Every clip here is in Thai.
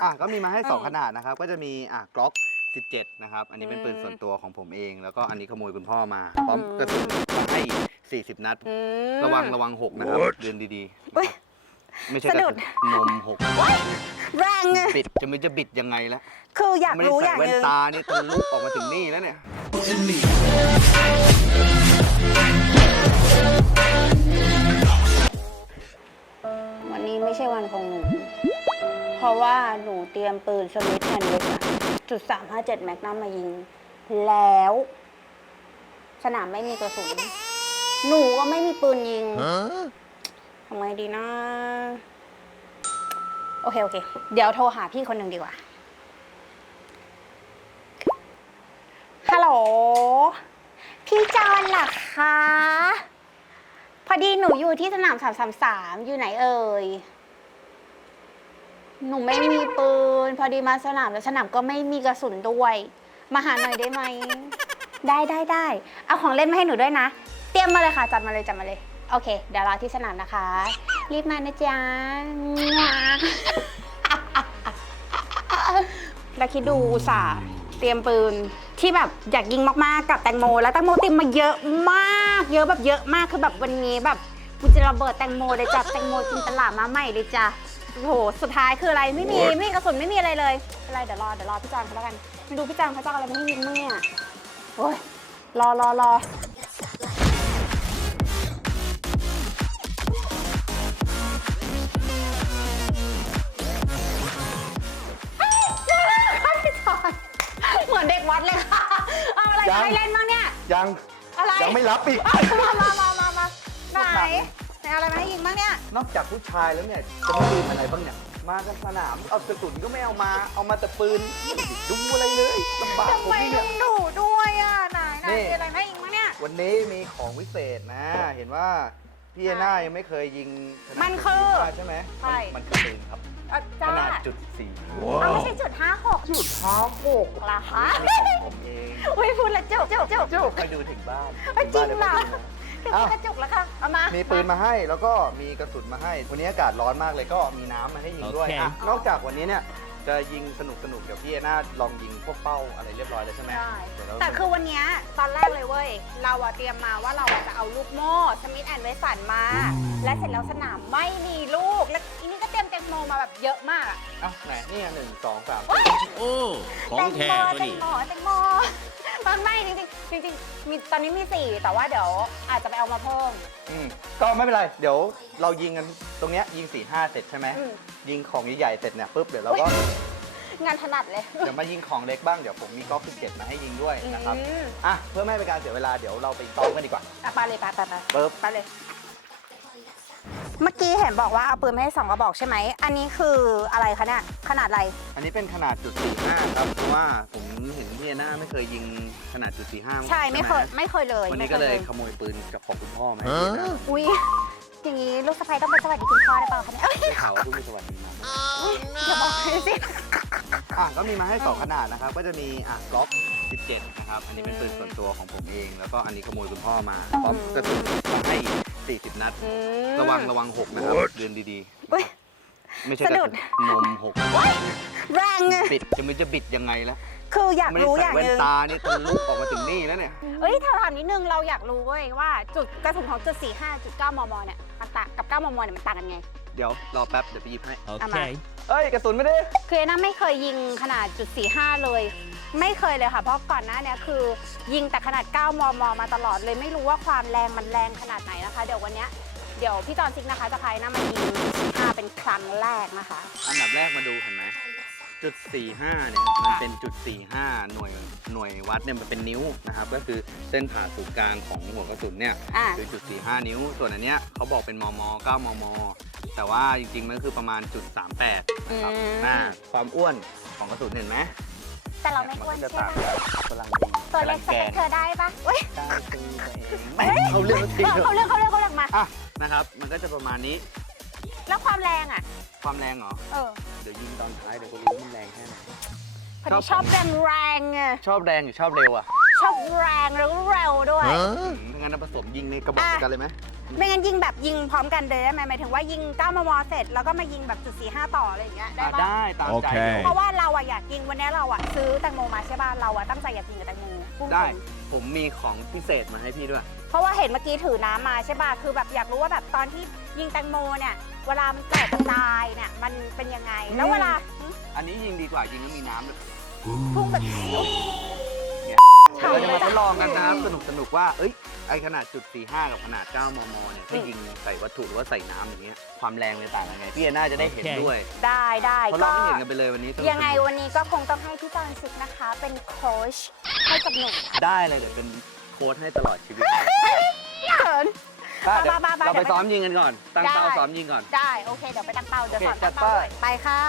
อะก็มีมาให้2อืมขนาดนะครับ ก็จะมีอะกล็อก 17 นะครับ อันนี้เป็นปืนอืมส่วนตัวของผมเอง แล้วก็อันนี้ขโมยคุณพ่อมา พร้อมกระสุนมาให้อีก40 นัด อืม ระวังระวังหกนะครับเดินดีๆเฮ้ยนะครับไม่ใช่กระสะดุสุดนนมหกแรงไงบิดจะไม่จะบิดยังไงละคืออยากไม่ได้รู้อใส่ย่างแว่หนนึ่งตานี่ทะลุออกมาถึงนี่แล้วเนี่ยวัน เพราะว่าหนูเตรียมปืนสมิธแอนด์เวสันจุดสามห้าเจ็ดแมกนัมมายิง แล้ว สนามไม่มีกระสุน หนูก็ไม่มีปืนยิงทำไงดีนะ โอเค โอเค เดี๋ยวโทรหาพี่คนหนึ่งดีกว่า ฮัลโหล พี่จอนเหรอคะ พอดีหนูอยู่ที่สนามสามสามสามอยู่ไหนเอ่ย หนูไม่มีปืน พอดีมาสนามแล้วสนามก็ไม่มีกระสุนด้วย มาหาหน่อยได้ไหม ได้ได้ได้เอาของเล่นมาให้หนูด้วยนะ เตรียมมาเลยค่ะจัดมาเลยจัดมาเลย โอเค เดี๋ยวรอที่สนามนะคะ รีบมานะจ๊ะแล้วคิดดูอุตส่าห์เตรียมปืนที่แบบอยากยิงมากๆกับแตงโม แล้วแตงโมเตรียมมาเยอะมาก เยอะแบบเยอะมากคือแบบวันนี้แบบกูจะระเบิดแตงโมเลยจ้ะแตงโมจินตลามาใหม่เลยจ้ะ โอ้โหสุดท้ายคืออะไรไม่มีไม่มีกระสุนไม่มีอะไรเลยไม่เป็นไรเดี๋ยวรอเดี๋ยวรอพี่จอนเขาแล้วกันไม่ดูพี่จอนเขาจะเอาอะไรมาให้ยิงมั้งเนี่ยโอ้ยรอรอรอเจอแล้วค่ะพี่จอนเหมือนเด็กวัดเลยค่ะ เอาอะไรมาให้เล่นบ้างเนี่ย ยัง อะไรยังไม่รับอีกมามามา เอาอะไรมาให้ยิงบ้างเนี่ย นอกจากผู้ชายแล้วเนี่ยจะมีปืนอะไรบ้างเนี่ย มากันสนาม เอากระสุนก็ไม่เอามา เอามาแต่ปืนไม่ได้ดูอะไรเลยลำบากผมทำไมเนี่ต้ยองดุด้วยอะไหนไหนนี่ มีอะไรมาให้ยิงบ้างเนี่ย วันนี้มีของวิเศษนะ เห็นว่าพี่เอน่ายังไม่เคยยิงขนาดมันคือใช่ไหมใช่ มันมันคือปืนครับอะขจ้านาดจุดสี่เอาไม่ใช่จุดห้าหกจุดห้าหกเหรอคะนี่ของผมเอง อุ้ยพูดละจุกจุกจุกเจ้าไปดูถึงบ้านเอ้ยจริงเหรอถึถึงงบ้าน เลยกระจุกแล้วค่ะ เอามามีปืนมาให้แล้วก็มีกระสุนมาให้ วันนี้อากาศร้อนมากเลยก็มีน้ำมาให้ยิงด้วยโอเค อะนอกจากวันนี้เนี่ยจะยิงสนุกสนุกๆเดี๋ยวพี่เอน่าลองยิงพวกเป้าอะไรเรียบร้อยแล้วใช่ไหมใช่เดี๋ยวเรา แต่คือวันเนี้ยตอนแรกเลยเว้ย เราอะเตรียมมาว่าเราอะจะเอาลูกโม่สมิธแอนด์เวสันมา และเสร็จแล้วสนามไม่มีลูก แล้วอีนี่ก็เตรียมแตงโมมาแบบเยอะมากอะอะไหนนี่ไงหนึ่งสองสามโอ้ ของแท้ตัวแตงนี้โมแตงโมมันไม่จริงๆ จริงๆ มีตอนนี้มีสี่แต่ว่าเดี๋ยวอาจจะไปเอามาเพิ่ม อืมก็ไม่เป็นไร เดี๋ยวเรายิงกันตรงเนี้ยยิง4ี่ห้าเสร็จใช่ไหม อืม ยิงของใหญ่ๆเสร็จเนี่ยปุ๊บเดี๋ยวเราก็งานถนัดเลย เดี๋ยวมายิงของเล็กบ้าง เดี๋ยวผมมีกอล์ฟสิบเจ็ดมาให้ยิงด้วยนะครับ อืม อะ เพื่อไม่ให้เป็นการเสียเวลาเดี๋ยวเราไปซ้อมกันดีกว่าอะไปเลยไปไปไปปึ๊บ ไปเลย เมื่อกี้เห็นบอกว่าเอาปืนมาให้สองกระบอกใช่ไหม อันนี้คืออะไรคะเนี่ย ขนาดอะไร อันนี้เป็นขนาดจุดสี่ห้าครับเพราะว่าผมเห็นพี่เอน่าไม่เคยยิงขนาดจุดสี่ห้าใช่ไม่เคยไม่เคยเลยวันนี้ไม่ก็คเลยขโมยปืนกับของคุณพ่อมาให้พี่เอน่าอุ้ยอย่างนี้ลูกสะใภ้ต้องไปสวัสดีคุณพ่อได้เปล่าคะเนี่ยเอ้ยได้ข่าวว่าเพิ่งมีสวัสดีมาอย่าบอกเลยสิอะก็มีมาให้2ขนาดนะครับ ก็จะมีอะกล็อก17 นะครับ อันนี้เป็นปืนส่วนตัวของผมเอง แล้วก็อันนี้ขโมยคุณพ่อมาพร้อมกระสุนมาให้อีก 40 นัด อืม ระวังระวังหกนะครับเดินดีอุ๊ย ๆ ไม่ใช่กระสะดุสุดนนมหกแรงไงบิดจะไม่จะบิดยังไงละคืออยากไม่ได้รู้อใส่ย่างแว่หนนึ่งตานี่ทะลุออกมาถึงนี่แล้วเนี่ย เอ้ยถามนิดนึงเราอยากรู้เว้ยว่าจุดกระสุนของจุดสี่ห้าจุดเก้ามมเนี่ยมันต่างกับเก้ามมเนี่ยมันต่างกันไง เดี๋ยวรอแป๊บเดี๋ยวไปหยิบให้โอเอาเคมาเอ้ยกระสุนไม่ได้คือเอน่าไม่เคยยิงขนาดจุดสี่ห้าเลย ไม่เคยเลยค่ะ เพราะก่อนหน้าเนี้ยคือ ยิงแต่ขนาด 9 มม มาตลอดเลยไม่รู้ว่าความแรงมันแรงขนาดไหนนะคะ เดี๋ยววันเนี้ยเดี๋ยวพี่จอนซิกนะคะจะพายหน้ามายิง5เป็นครั้งแรกนะคะ อันดับแรกมาดูเห็นไหมจุด45เนี่ยมันเป็นจุด45หน่วยหน่วยวัดเนี่ยมันเป็นนิ้วนะครับก็คือเส้นผ่าศูนย์กลางของหัวกระสุนเนี่ยอ่า คือจุด45นิ้ว ส่วนอันเนี้ยเขาบอกเป็นมม 9 มม แต่ว่าจริงๆมันก็คือประมาณจุด38นะครับอืมอ่าความอ้วนของกระสุนเห็นไหมแต่เราไม่ควรนก็จะใช่ต่างไหมกันกำลังดีตัวเล็กสำงเปคเธอได้ปะเอ้ยได้ตีตัวเองไม่เขาเรื่องทีเออเขาเรื่องเขาเรื่องเขาเรื่องมา อะนะครับมันก็จะประมาณนี้แล้วความแรงอะ ความแรงเหรอ เออเดี๋ยวยิงตอนท้ายเดี๋ยวก็รู้มันแรงแค่ไหนพอดีชอบแรงแรงๆไงชอบแรงหรือชอบเร็วอะ ชอบแรงแล้วก็เร็วด้วยอืมงั้นเราผสมยิงในกระบอกอะ เดียวกันเลยไหมไม่งั้นยิงแบบยิงพร้อมกันเลยได้ไหมหมายถึงว่ายิง9มมเสร็จแล้วก็มายิงแบบจุดสี่ห้าต่ออะไรอย่างเงี้ยได้อะปะได้ตามใจโอเค เพราะว่าเราอะอยากยิงวันนี้เราอะซื้อแตงโมมาใช่ป่ะเราอะตั้งใจอยากยิงกับแตงโมพุ่งได้ชนผมมีของพิเศษมาให้พี่ด้วย เพราะว่าเห็นเมื่อกี้ถือน้ำมาใช่ป่ะคือแบบอยากรู้ว่าแบบตอนที่ยิงแตงโมเนี่ยเวลามันแตกกระจายเนี่ยมันเป็นยังไงแล้วเวลา อันนี้ยิงดีกว่ายิงแล้วมีน้ำด้วยพุ่งแบบเดี๋ยวเราจะมาทดลองกันนะครับสนุกสนุกว่าเอ้ยไอขนาดจุด45กับขนาด 9 มม เนี่ยถ้ายิงใส่วัตถุหรือว่าใส่น้ำอย่างเงี้ยความแรงเลยต่างกันไงพี่เอน่าจะได้เห็นโอเคด้วยได้ได้ทดลอก็งให้เห็นกันไปเลยวันนี้สนุกยังไงวันนี้ก็คงต้องให้พี่จอนซิกนะคะ เป็นโค้ชให้กับหนูได้เลยเดี๋ยวเป็นโค้ดให้ตลอดชีวิตเขินอะเดี๋ยวมามามาเราไปเดี๋ยวไปซ้อมยิงกันก่อน ตั้งเป้าได้ ซ้อมยิงก่อน ได้ โอเค เดี๋ยวไปตั้งเป้าเดี๋ยวโอเคสอนจัตั้ดงเป้าไป ด้วยไปค่ะ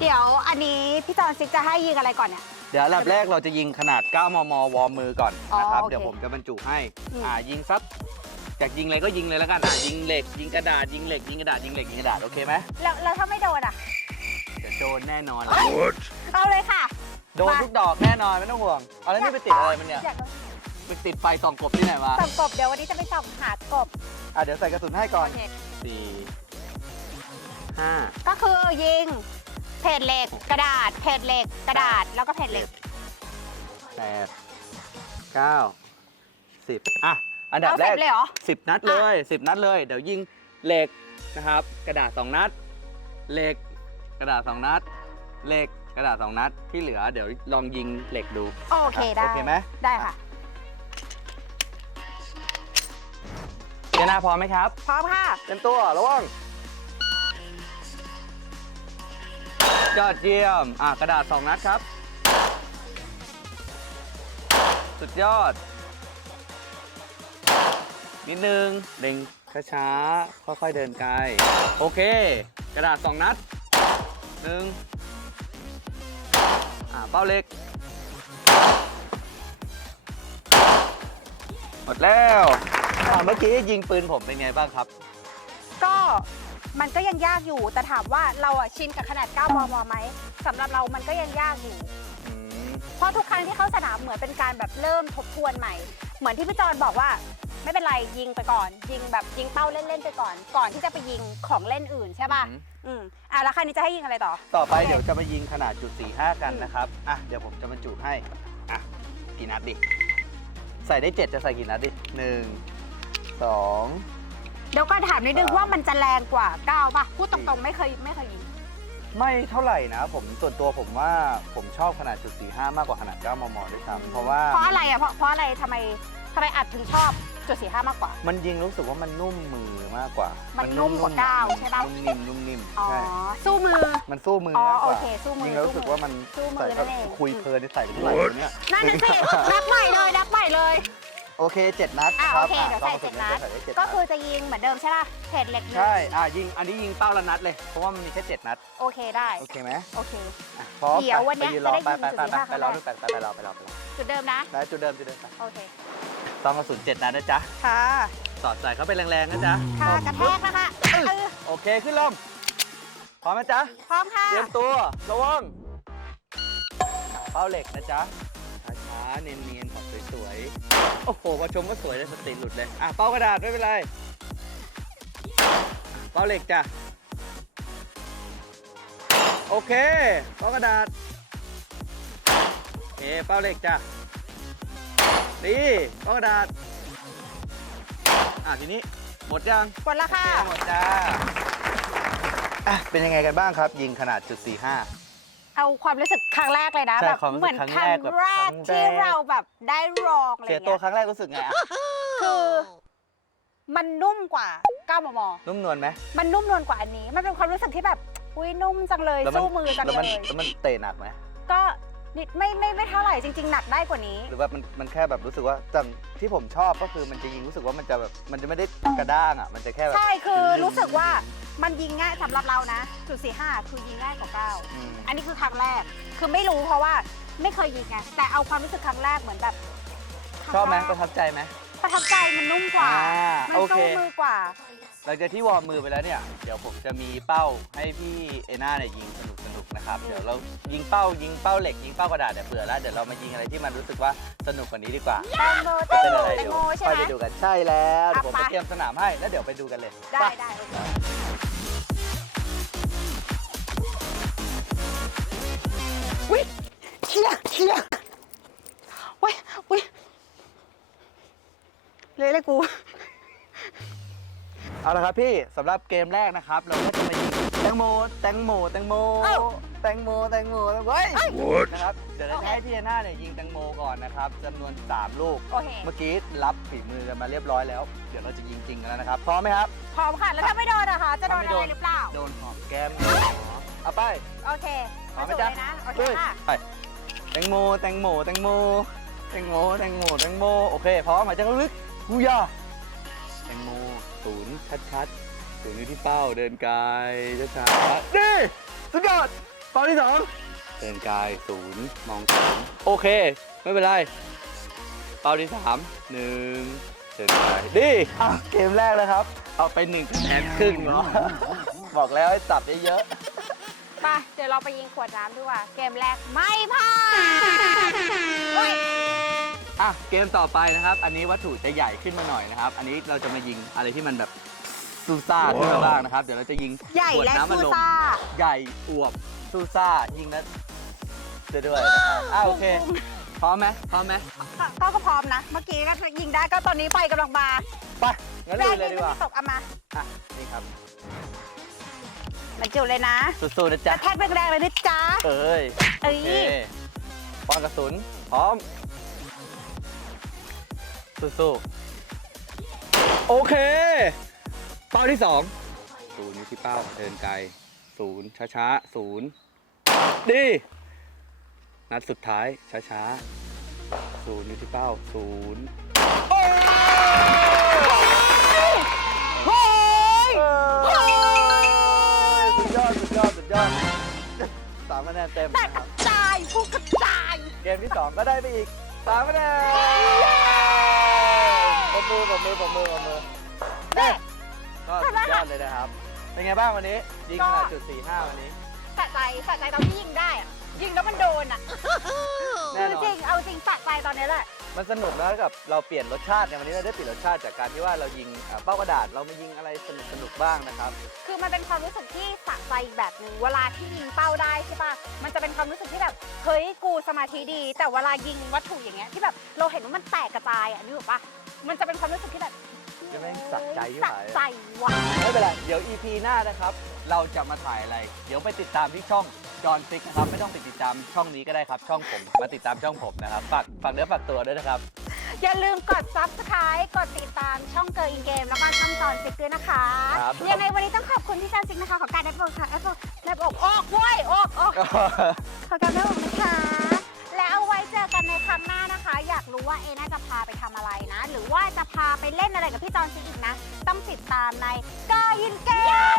เดี๋ยวอันนี้พี่จอนซิกจะให้ยิงอะไรก่อนเนี่ย เดี๋ยวอันดับแรกเราจะยิงขนาด 9 มม วอร์มมือก่อนนะครับ อ๋อโอเคเดี๋ยวผมจะบรรจุให้ อืม อ่ายิงสักจากยิงอะไรก็ยิงเลยแล้วกันอะยิงเหล็ก ยิงกระดาษ ยิงเหล็ก ยิงกระดาษ ยิงเหล็ก ยิงกระดาษ โอเคไหมแล้วแล้วถ้าไม่โดนอะ เดี๋ยวโดนแน่นอน เอาเลยค่ะโดนทุกดอกแน่นอนไม่ต้องห่วง เอาแล้วนี่ไปติดอะไรมันเนี่ย อยากโดนไปติดไฟส่องกบที่ไหนมา ส่องกบเดี๋ยววันนี้จะไปส่องหากบอะเดี๋ยวใส่กระสุนให้ก่อนโอเคสี่ห้าก็คือยิง เพจเหล็กกระดาษ เพจเหล็กกระดาษ แล้วก็เพจเหล็ก แปดเก้าสิบอะ อันดับเอาแรสิกบเลยเหรอสิบนัดเลยสิบนัดเลย เดี๋ยวยิงเหล็กนะครับ กระดาษสองนัด เหล็กกระดาษสองนัด เหล็กกระดาษสองนัดที่เหลือเดี๋ยวลองยิงเหล็กดูโอเคได้ โอเคไหมได้ค่ะ เจน่าพร้อมไหมครับ พร้อมค่ะ เต็มตัวระวัง ยอดเยี่ยม อะกระดาษสองนัดครับ สุดยอด นิดนึงเด้งช้าๆค่อยๆเดินไกล โอเค กระดาษสองนัดหนึ่งอ่าเป้าเล็ก หมดแล้วอ่าเมื่อกี้ยิงปืนผมเป็นไงบ้างครับ ก็ มันก็ยังยากอยู่ แต่ถามว่าเราอะชินกับขนาด 9 มมไหมสำหรับเรามันก็ยังยากอยู่อืมเพราะทุกครั้งที่เข้าสนามเหมือนเป็นการแบบเริ่มทบทวนใหม่ เหมือนที่พี่จอนบอกว่า ไม่เป็นไรยิงไปก่อน ยิงแบบยิงเป้าเล่นๆไปก่อน ก่อนที่จะไปยิงของเล่นอื่นใช่ป่ะอืม อืมอะแล้วคราวนี้จะให้ยิงอะไรต่อ ต่อไปโอเคเดี๋ยวจะมายิงขนาดจุด45 กันนะครับ อะ เดี๋ยวผมจะบรรจุให้ อะ กี่นัดดิ ใส่ได้ 7 จะใส่กี่นัดดิหนึ่งสอง เดี๋ยวก็ถามนิดนึงสามว่ามันจะแรงกว่า9ป่ะ พูดตรงๆ ไม่เคยไม่เคยยิง ไม่เท่าไหร่นะ ผมส่วนตัวผมว่าผมชอบขนาดจุด45 มากกว่าขนาด 9 มมด้วยซ้ำเพราะว่าเพราะอะไรอะเพราะเพราะอะไรทำไมทำไมอัดถึงชอบจุดสี่ห้ามากกว่า มันยิงรู้สึกว่ามันนุ่มมือมากกว่ามัมันนุ่มกว่าก้าวใช่ปะ นุ่มนิ่มนุ่มนิ่มอ๋อ ใช่สู้มือ มันสู้มืออ๋อมากกว่าโอเคสู้มือยิงแล้วรู้สึกว่ามันสู้มือใส่นั่นเอง คุยเพลินใส่ไปเท่าไหร่เนี่ย นั่นน่ะสินับใหม่เลยนับใหม่เลย โอเคเจ็ดนัดอะครัโอบเคเดี๋ยวใส่ลองเจ็ดกระนัสุดใส่ไเจ็ดก็นัดคือจะยิงเหมือนเดิมใช่ป่ะเพจเหล็กหนึ่งใช่อะยิงอันนี้ยิงเป้าละนัดเลย เพราะว่ามันมีแค่เจ็ดนัด โอเคได้ โอเคไหมโอเค อะพร้อมเดี๋ยววันเนี้ยไปยืรอจะได้ไปยิงไปไปจุดสี่ห้าไปไปรอครั้งแรกนู่นไปไปไปรอไปรอไปรอจุดเดิมนะ ได้จุดเดิมจุดเดิมไปโอเค ซองกระสุนเจ็ดนัดนะจ๊ะ ค่ะ สอดใส่เข้าไปแรงๆนะจ๊ะค่ะกระแทกนะคะเออโอเคขึ้นลมพร้อมไหมจ๊ะ พร้อมค่ะ เตรียมตัว ระวัง เป้าเหล็กนะจ๊ะช้าๆเนียนๆขอ สวยๆโอ้โหพอชมก็สวยเลยสติหลุดเลย อะ เป้ากระดาษไม่เป็นไร เป้าเหล็กจ้ะ โอเค เป้ากระดาษโอเคเป้าเหล็กจ้ะดีเป้ากระดาษ อะ ทีนี้ หมดยังกดละค่ะหมดจ้าอะเป็นยังไงกันบ้างครับ ยิงขนาดจุดสี่ห้า เอาความรู้สึกครั้งแรกเลยนะใช่แบบความรู้สึกเหมือนครั้งครั้งแรกแบบแรกครั้งที่แรกเราแบบได้รองอะไรเสียตัวเงี้ยครั้งแรกรู้สึกไงอะคือมันนุ่มกว่า9มม นุ่มนวลไหมมันนุ่มนวลกว่าอันนี้ มันเป็นความรู้สึกที่แบบ อุ้ยนุ่มจังเลย แล้วสู้มือจังแล้วเลมันย แล้วมันเตะหนักไหมก็ นิดไม่ไม่ไม่เท่าไหร่จริง ๆ หนักได้กว่านี้ หรือว่ามันมันแค่แบบรู้สึกว่าจังที่ผมชอบก็คือมันจะยิงรู้สึกว่ามันจะแบบมันจะไม่ได้กระด้างอะมันจะแค่แบบใช่คือรู้สึกว่ามันยิงง่ายสำหรับเรานะจุดสี่ห้าคือยิงง่ายกว่าเก้าอืมอันนี้คือครั้งแรก คือไม่รู้เพราะว่าไม่เคยยิงไงแต่เอาความรู้สึกครั้งแรกเหมือนแบบครั้งชอบไหมแรก ประทับใจไหม ประทับใจมันนุ่มกว่า อ่ามันโอเค สู้มือกว่า หลังจากที่วอร์มมือไปแล้วเนี่ย เดี๋ยวผมจะมีเป้าให้พี่เอน่าเนี่ยยิงสนุกสนุกนะครับ เดี๋ยวเรายิงเป้ายิงเป้าเหล็กยิงเป้ากระดาษเนี่ยเบื่อแล้วเดี๋ยวเรามายิงอะไรที่มันรู้สึกว่าสนุกกว่านี้ดีกว่าแตงโมแตจะงเป็นโมอะไรแตงเดี๋ยวโมใช่ค่อยไหม ไปดูกันใช่แล้วเดี๋ยวผมอะไปไป เตรียมสนามให้แล้วเดี๋ยวไปดูกันเลยได้ไปได้โอเคอุ้ยเชี่ยเชี่ยอุ้ยอุ้ย เละเลยกู เอาละครับพี่สำหรับเกมแรกนะครับ เราก็จะมายิงแตงโมแตงโมแตงโมเอ้าแตงโมแตงโมเฮ้ยนะครับเดี๋ยวเราจะให้พี่เอน่าเนี่ยยิงแตงโมก่อนนะครับจำนวน 3 ลูก โอเค เมื่อกี้รับฝีมือกันมาเรียบร้อยแล้ว เดี๋ยวเราจะยิงจริงกันแล้วนะครับพร้อมไหมครับ พร้อมค่ะ แล้วถ้าไม่โดนอะคะ จะโดนถ้าไม่อะโดไรนหรือเปล่า โดนหอมแก้มเอาไปโอเคพร้อมไหมมาจ๊ะเลยนะ โอเคเฮ้ยค่ะ ไปแตงโมแตงโมแตงโมแตงโมแตงโมแตงโมโอเคพร้อมหายใจลึก ๆกูย่าแตงโมศูนย์ชัดๆศูนย์อยู่ที่เป้าเดินกายช้าๆนี่สุดยอดเป้าที่สองเดินกายศูนย์มองศูนย์โอเค ไม่เป็นไร เป้าที่สามหนึ่งเดินกายดีอะเกมแรกแล้วครับ เอาไปหนึ่งคะแนนครึ่งเหรอบอกแล้วให้จับเยอะๆไปเดี๋ยวเราไปยิงขวดน้ำดีกว่า เกมแรกไม่ผ่านเฮ้ย อะเกมต่อไปนะครับ อันนี้วัตถุจะใหญ่ขึ้นมาหน่อยนะครับ อันนี้เราจะมายิงอะไรที่มันแบบซูซ่าขึ้นมาบ้างนะครับ เดี๋ยวเราจะยิงใหญ่ขวดและน้ำอัซูดลมซ่า ใหญ่อวบซูซ่ายิงแล้วด้วยนะครับอะโอเคพร้อมไหมพร้อมไหมก็ก็ก็พร้อมนะ เมื่อกี้ก็ยิงได้ก็ตอนนี้ไฟกำลังมาไปงั้นแรลุกยเลยยิงดีกว่าไม่ตกเอามาอะนี่ครับมันจิ๋วเลยนะสู้ๆนะกจ๊ะระแทกแรงๆเลยนะจ๊ะ เอ้ยเอ้โอยเคปอนกระสุนพร้อม สู้ๆโอเค เป้าที่สองศูนย์อยู่ที่เป้าเดินไกลศูนย์ช้าๆศูนย์ดี นัดสุดท้ายช้าๆศูนย์อยู่ที่เป้าศูนย์โอ้ยเฮ้ยเอ้ยสุดยอดสุดยอดสุดยอดสามคะแนนเต็มแต่นะกคระรับจายผู้กระจาย เกมที่สองก็ได้ไปอีกสามคะแนน ปมมือปมมือปมมือปมมือเด็ก ก็สุดยอดเลยนะครับ เป็นไงบ้างวันนี้ยิงขนาดจุดสี่ห้าวันนี้ สะใจสะใจตอนที่ยิงได้อะยิงแล้วมันโดนอะแน่นอนจริงเอาจริงสะใจตอนนี้แหละ มันสนุกนะกับเราเปลี่ยนรสชาติเนี่ยวันนี้เราได้เปลี่ยนรสชาติจากการที่ว่าเรายิงอ่าเป้ากระดาษเรามายิงอะไรสนุกสนุกๆบ้างนะครับ คือมันเป็นความรู้สึกที่สะใจอีกแบบหนึ่งเวลาที่ยิงเป้าได้ใช่ปะมันจะเป็นความรู้สึกที่แบบเฮ้ยกูสมาธิดี แต่เวลายิงวัตถุอย่างเงี้ยที่แบบเราเห็นว่ามันแตกกระจายอะนึกออกปะ มันจะเป็นความรู้สึกที่แบบจะแม่งสะใจยิ่งสะหายใจว่ะไม่เป็นไร เดี๋ยว EP หน้านะครับ เราจะมาถ่ายอะไร เดี๋ยวไปติดตามที่ช่องจอห์นซิกนะครับ ไม่ต้องไปติดตามช่องนี้ก็ได้ครับ ช่องผม มาติดตามช่องผมนะครับ ฝากฝากเนื้อฝากตัวด้วยนะครับ อย่าลืมกด subscribe กดติดตามช่องเกอร์อินเกมแล้วก็ช่องจอนซิกด้วยนะคะ ครับ ยังไงวันนี้ต้องขอบคุณที่จอนซิกนะคะขอการแนบอกค่ะแอปแนบอกออกเว้ยออกออก ขอการแนบอกนะคะ แล้วเอาไว้เจอกันในครั้งหน้านะคะ อยากรู้ว่าเอน่าจะพาไปทำอะไรนะ หรือว่าจะพาไปเล่นอะไรกับพี่จอนซิอีกนะ ต้องติดตามในกายินเกม